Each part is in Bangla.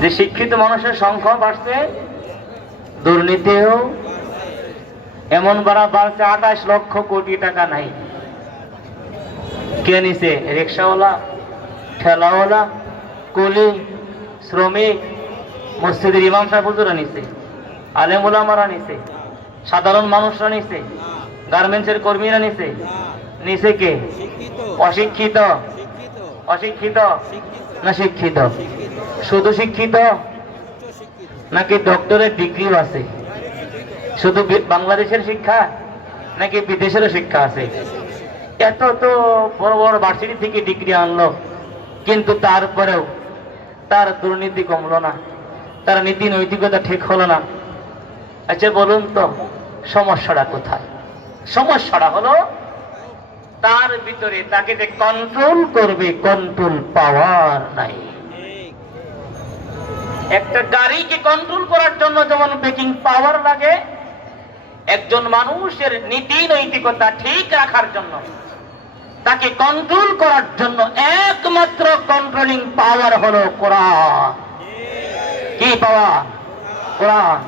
যে শিক্ষিত মানুষের সংখ্যা বাড়ছে দুর্নীতিও এমন বাড়া বাড়ছে আঠাশ লক্ষ কোটি টাকা নাই। কে নিছে? রিক্সাওয়ালা ঠেলাওয়ালা কুলি শ্রমিক মসজিদের ইমাম সাহেব হুজুরা নিছে আলেম ওলামারা নিছে সাধারণ মানুষরা নিছে গার্মেন্টসের কর্মীরা নিছে। নিছে কে? অশিক্ষিত। অশিক্ষিত। না শিক্ষিত? শুধু শিক্ষিত নাকি ডক্টরের ডিগ্রিও আছে? শুধু বাংলাদেশের শিক্ষা নাকি বিদেশেরও শিক্ষা আছে? এত তো বড় বড় ভার্সিটি থেকে ডিগ্রি আনলো, কিন্তু তারপরেও তার দুর্নীতি কমলো না, তার নীতি নৈতিকতা ঠিক হলো না। আচ্ছা বলুন তো, সমস্যাটা কোথায়? সমস্যাটা হলো তার ভিতরে তাকে যে কন্ট্রোল করবে কন্ট্রোল পাওয়ার নাই। একটা গাড়িকে কন্ট্রোল করার জন্য যেমন ব্রেকিং পাওয়ার লাগে একজন মানুষের নীতি নৈতিকতা ঠিক রাখার জন্য তাকে কন্ট্রোল করার জন্য একমাত্র কন্ট্রোলিং পাওয়ার হলো কোরআন। কি পাওয়ার কোরআন।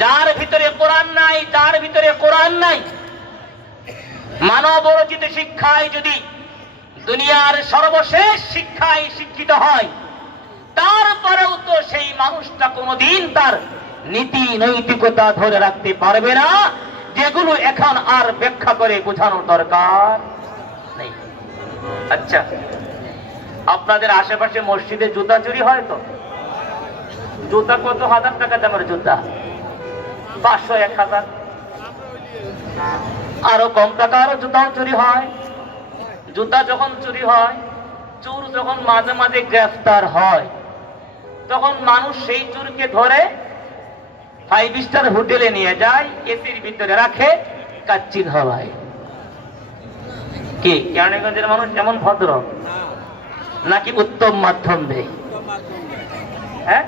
যার ভিতরে কোরআন নাই যার ভিতরে কোরআন নাই মানব রচিত শিক্ষায় যদি দুনিয়ার সর্বশেষ শিক্ষায় শিক্ষিত হয়, তারপরেও তো সেই মানুষটা কোনোদিন তার নীতি নৈতিকতা ধরে রাখতে পারবে না, যেগুলো এখন আর ব্যাখ্যা করে বোঝানোর দরকার নেই। আচ্ছা আপনাদের আশেপাশে মসজিদে জুতা চুরি হয় তো? জুতা কত হাজার টাকা দামের জুতা? পাঁচশো, এক হাজার? আরও কম টাকারও জুতাও চুরি হয়। জুতা যখন চুরি হয়, চোর যখন মাঝে মাঝে গ্রেফতার হয়, তখন মানুষ সেই চোরকে ধরে ফাইভ স্টার হোটেলে নিয়ে যায়, এসির ভিতরে রাখে কাচ্চিন হওয়ায়। কি? কেরানীগঞ্জের মানুষ এমন ভদ্র? নাকি উত্তম মাধ্যম? দেয় হ্যাঁ?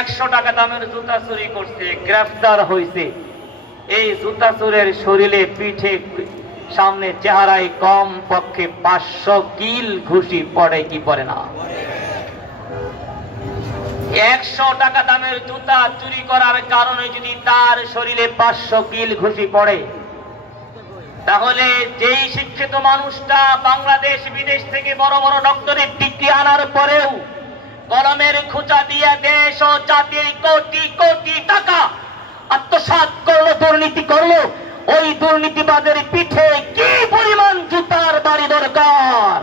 একশো টাকা দামের জুতা চুরি করছে, গ্রেফতার হয়েছে এই জুতা চোরের শরীরে পিঠে সামনে চেহারায় কম পক্ষে পাঁচশো কিল ঘুষি পড়ে কি পড়ে না? একশো টাকা দামের জুতা চুরি করার কারণে যদি তার শরীরে পাঁচশো কিল ঘুষি পড়ে, তাহলে যেই শিক্ষিত মানুষটা বাংলাদেশ, বিদেশ থেকে বড় বড় ডক্টরের ডিগ্রি আনার পরেও কলমের খুঁচা দিয়ে দেশ ও জাতির কোটি কোটি টাকা আত্মসাৎ করল, দুর্নীতি করল, ওই দুর্নীতিবাদের পিঠে কি পরিমাণ জুতার বাড়ি দরকার?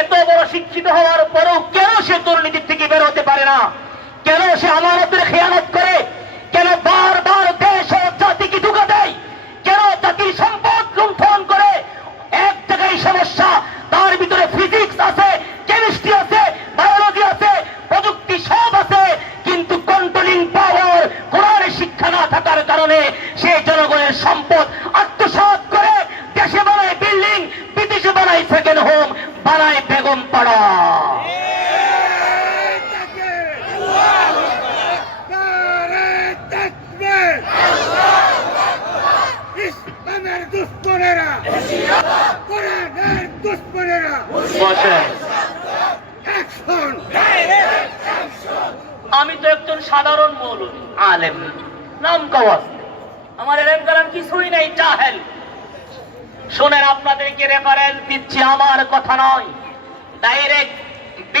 এত বড় শিক্ষিত হওয়ার পরেও কেন সে দুর্নীতির থেকে বেরোতে পারে না? কেন সে আমানতের খেয়ানত করে? পাড়া। আমি তো একজন সাধারণ মৌলবী, আলেম। নাম কাওয়াজ আমার এলেম কালাম কিছুই নেই, জাহেল। শোনেন, আপনাদেরকে রেফারেন্স দিচ্ছি, আমার কথা নয়।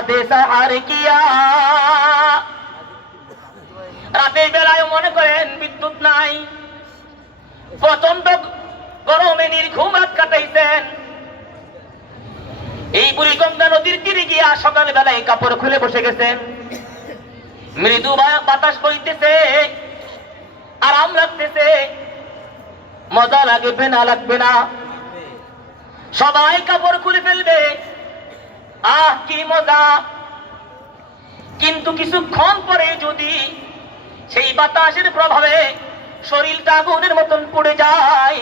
রাতে সাহার কিয়া। রাতে বেলায় মনে করেন বিদ্যুৎ নাই। প্রচণ্ড গরমে নির্ঘুম রাত কাটাইছেন। এই বুড়িগঙ্গা নদীর তীরে গিয়া সকালবেলায় কাপড় খুলে বসে গেছেন। মৃদু বাতাস বইতেছে, আরাম লাগতেছে। মজা লাগবে না লাগবে না। সবাই কাপড় খুলে ফেলবে। আহ কি মজা। কিন্তু কিছুক্ষণ পরে যদি সেই বাতাসের প্রভাবে শরীরটা আগুনের মতন পড়ে যায়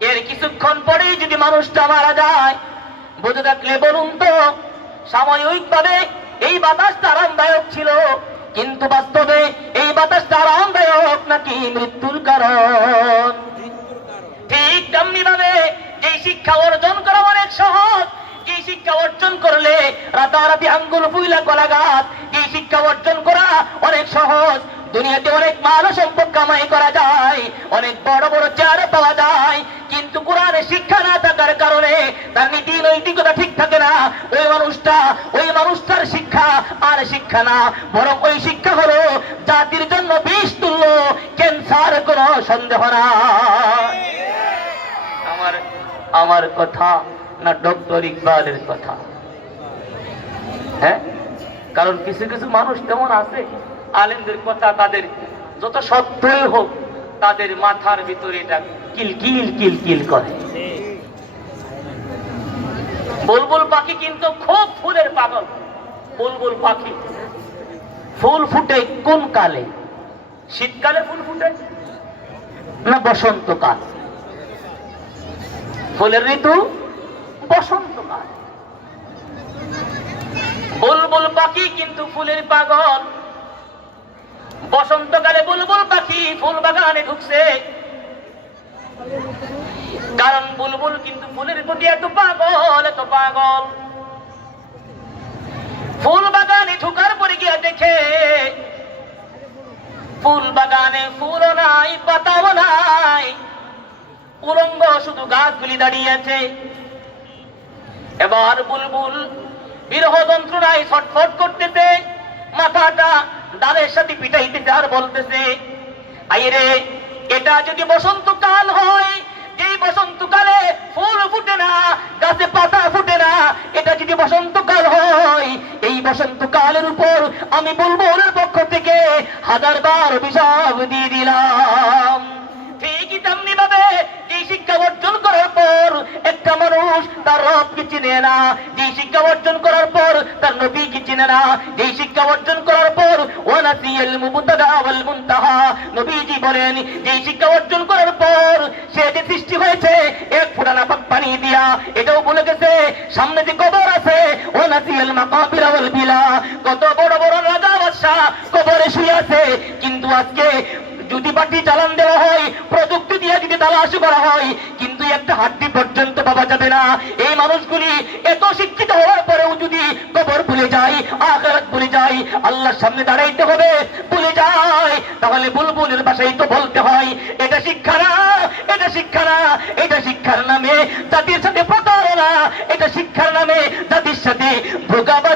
এর কিছুক্ষণ পরেই যদি মানুষটা মারা যায় বুঝে থাকলে বলুন তো সাময়িকভাবে এই বাতাসটা আরামদায়ক ছিল কিন্তু বাস্তবে এই বাতাসটা আরামদায়ক নাকি মৃত্যুর কারণ? ঠিক তেমনি ভাবে যে শিক্ষা অর্জন করা অনেক সহজ শিক্ষা অর্জন করলে রাতারাতি আঙ্গুল ফুইলা কলা গাছ এই শিক্ষা অর্জন করা? অনেক সহজ। দুনিয়াতে অনেক মাল সম্পদ কামাই করা যায়। অনেক বড় বড় চেয়ার পাওয়া যায়। কিন্তু কোরআনে শিক্ষা না থাকার কারণে তার নীতি নৈতিকতা ঠিক থাকে না। ওই মানুষটা, ওই মানুষটার শিক্ষা আর শিক্ষা না। বরং ওই শিক্ষা হলো জাতির জন্য বিষ তুল্য, ক্যান্সার কোনো সন্দেহ না আমার আমার কথা না ডক্টর ইকবালের কথা। হ্যাঁ? কারণ কিছু কিছু মানুষ তেমন আছে, আলেমদের কথা তাদের যত সত্যই হোক, তাদের মাথার ভিতরে এটা কিল কিল কিল কিল করে। বুলবুল পাখি কিন্তু খুব ফুলের পাগল। বুলবুল পাখি ফুল ফুটে কোন কালে? শীতকালে ফুল ফুটে না বসন্তকাল? ফুলের ঋতু? বসন্তকাল বুলবুল পাখি কিন্তু ফুলের পাগল। বসন্তকালে বুলবুল পাখি ফুল বাগানে ঢুকছে। কারণ বুলবুল কিন্তু ফুলের প্রতি এত পাগল এত পাগল। ফুল বাগানে ঢুকার পরে গিয়ে দেখে, ফুল বাগানে ফুলও নাই, পাতাও নাই। উলঙ্গ শুধু গাছগুলি দাঁড়িয়ে আছে। এবার বুলবুল বিরহ যন্ত্রণায় ছটফট করতেছে, মাথাটা ডালের সাথে পিটাইতেছে আর বলতেছে আইরে এটা যদি বসন্তকাল হয়, যেই বসন্তকালে ফুল ফুটে না, গাছে পাতা ফুটে না, এটা যদি বসন্তকাল হয়, এই বসন্তকালের উপর আমি বলব ওর পক্ষ থেকে হাজার বার অভিশাপ দিয়ে দিলাম। মানুষ তার রবকে চিনে না? যে শিক্ষা অর্জন করার পর তার নবীকে চিনে না? যে শিক্ষা অর্জন করার পর নবীজি বলেন, যে শিক্ষা অর্জন করার পর সে যে সৃষ্টি হয়েছে, এক ফোঁটা নাপাক পানি দিয়া, এটাও বলে গেছে, সামনে যে কবর আছে ওয়ানাসিয়াল মাকাবিরা ওয়াল বিলা। কত বড় বড় রাজা বাদশা কবরে শুয়ে আছে, কিন্তু আজকে যদি পাটি চালান দেওয়া হয়, প্রযুক্তি দিয়ে যদি তালাশ করা হয়, কিন্তু একটা হাড্ডি পর্যন্ত পাওয়া যাবে না, এই মানুষগুলি এত শিক্ষিত হওয়ার পরেও যদি কবর ভুলে যায়, আখেরাত ভুলে যায়, আল্লাহর সামনে দাঁড়াইতে হবে, ভুলে যায়, তাহলে বুলবুলের ভাষাই তো বলতে হয়, এটা শিক্ষা না, এটা শিক্ষা না, এটা শিক্ষার নামে জাতির সাথে প্রতারণা, এটা শিক্ষার নামে জাতির সাথে না